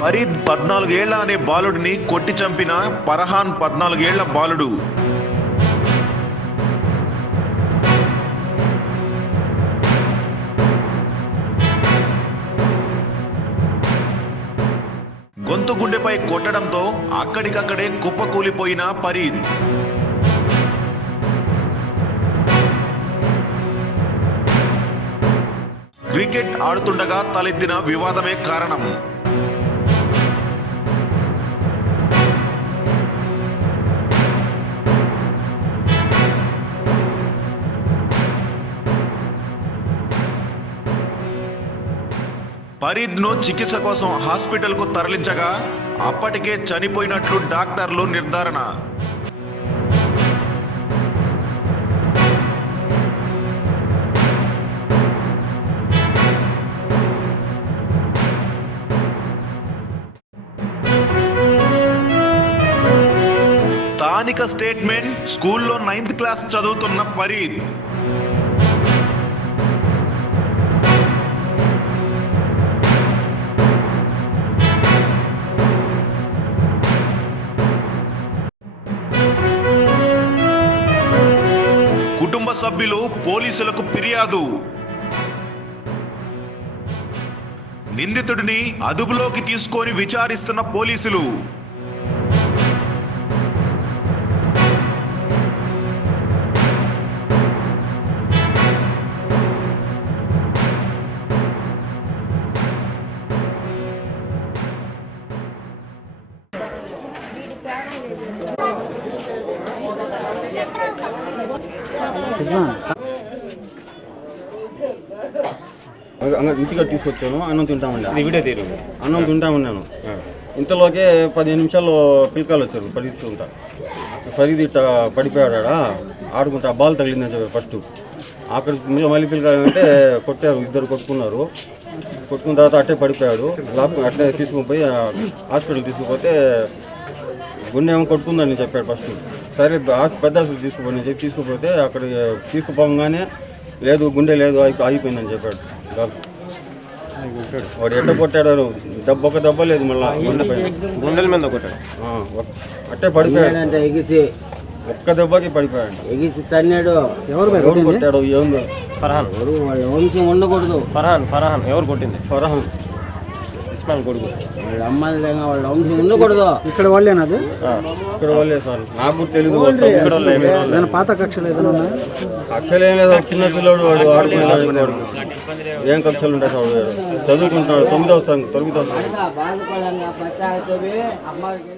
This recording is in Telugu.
ఫరీద్ పద్నాలుగేళ్ళ అనే బాలుడిని కొట్టి చంపిన పరహాన్ పద్నాలుగేళ్ళ బాలుడు. గొంతు గుండెపై కొట్టడంతో అక్కడికక్కడే కుప్పకూలిపోయిన ఫరీద్. క్రికెట్ ఆడుతుండగా తలెత్తిన వివాదమే కారణం. ఫరీద్ను చికిత్స కోసం హాస్పిటల్కు తరలించగా అప్పటికే చనిపోయినట్లు డాక్టర్లు నిర్ధారణ. స్థానిక స్టేట్మెంట్ స్కూల్లో నైన్త్ క్లాస్ చదువుతున్న ఫరీద్ సభ్యులు పోలీసులకు ఫిర్యాదు. నిందితుడిని అదుపులోకి తీసుకొని విచారిస్తున్న పోలీసులు. అంగ- ఇంటికి తీసుకొచ్చాను అన్నం తింటామండి ఇది వీడియో తీరు. అన్నం తింటామన్నాను ఇంతలోకే పదిహేను నిమిషాల్లో పిల్లకాయలు వచ్చారు పరిగెత్తుకుంటా. ఫరీద్ ఇట్ట పడిపోయాడు? ఆడ ఆడుకుంటా బాల్ తగిలిందని చెప్పారు ఫస్ట్. అక్కడ మళ్ళీ మళ్ళీ పిల్లకాయలు అంటే కొట్టారు ఇద్దరు కొట్టుకున్నారు. కొట్టుకున్న తర్వాత అట్టే పడిపోయాడు. లాక్కు అట్లే తీసుకుని పోయి హాస్పిటల్ తీసుకుపోతే గుండె ఏమో కొట్టుకుందని చెప్పాడు ఫస్ట్. సరే పెద్ద హాస్పిటల్ తీసుకుపోయి చెప్పి తీసుకుపోతే అక్కడ తీసుకుపోగానే లేదు గుండె లేదు ఆగి- ఆగిపోయిందని చెప్పాడు. డాక్టర్. వాడు ఎట్ట కొట్టాడు దెబ్బ ఒక దెబ్బ లేదు మళ్ళీ గుండె పైన. గుండెల మీద ఒక్- అట్టే పడిపోయాడు. అంటే ఎగిసి ఒక్క దెబ్బకి పడిపోయాడు. ఎగిసి తన్నాడు. ఎవరు కొట్టాడు? ఏందో ఫర్హాన్. ఎవరు వంశం ఉండకూడదు. ఫర్హాన్ ఫర్హాన్. ఎవరు కొట్టింది? ఫరహం ఇస్మాయిల్ కొడుకు. వాళ్ళ వాళ్ళ వంశం ఉండకూడదు ఇక్కడ వాళ్ళేనది ఆ. ఇక్కడ వాళ్ళే సార్ నాకు మొత్తం. ఇక్కడ వాళ్ళు ఏదైనా పాత కక్షలు ఏదైనా ఉన్నాయా కక్షలు ఏం లేదు చిన్న పిల్లోడు వాడు ఆడుకునేవాడు ఏం కక్షలు ఉంటాయి సార్ వాడు? చదువుకుంటున్నాడు తొమ్మిదో వస్తాను తొమ్మిదో వస్తాను బాధపడంగా ప్రతి అమ్మాయికి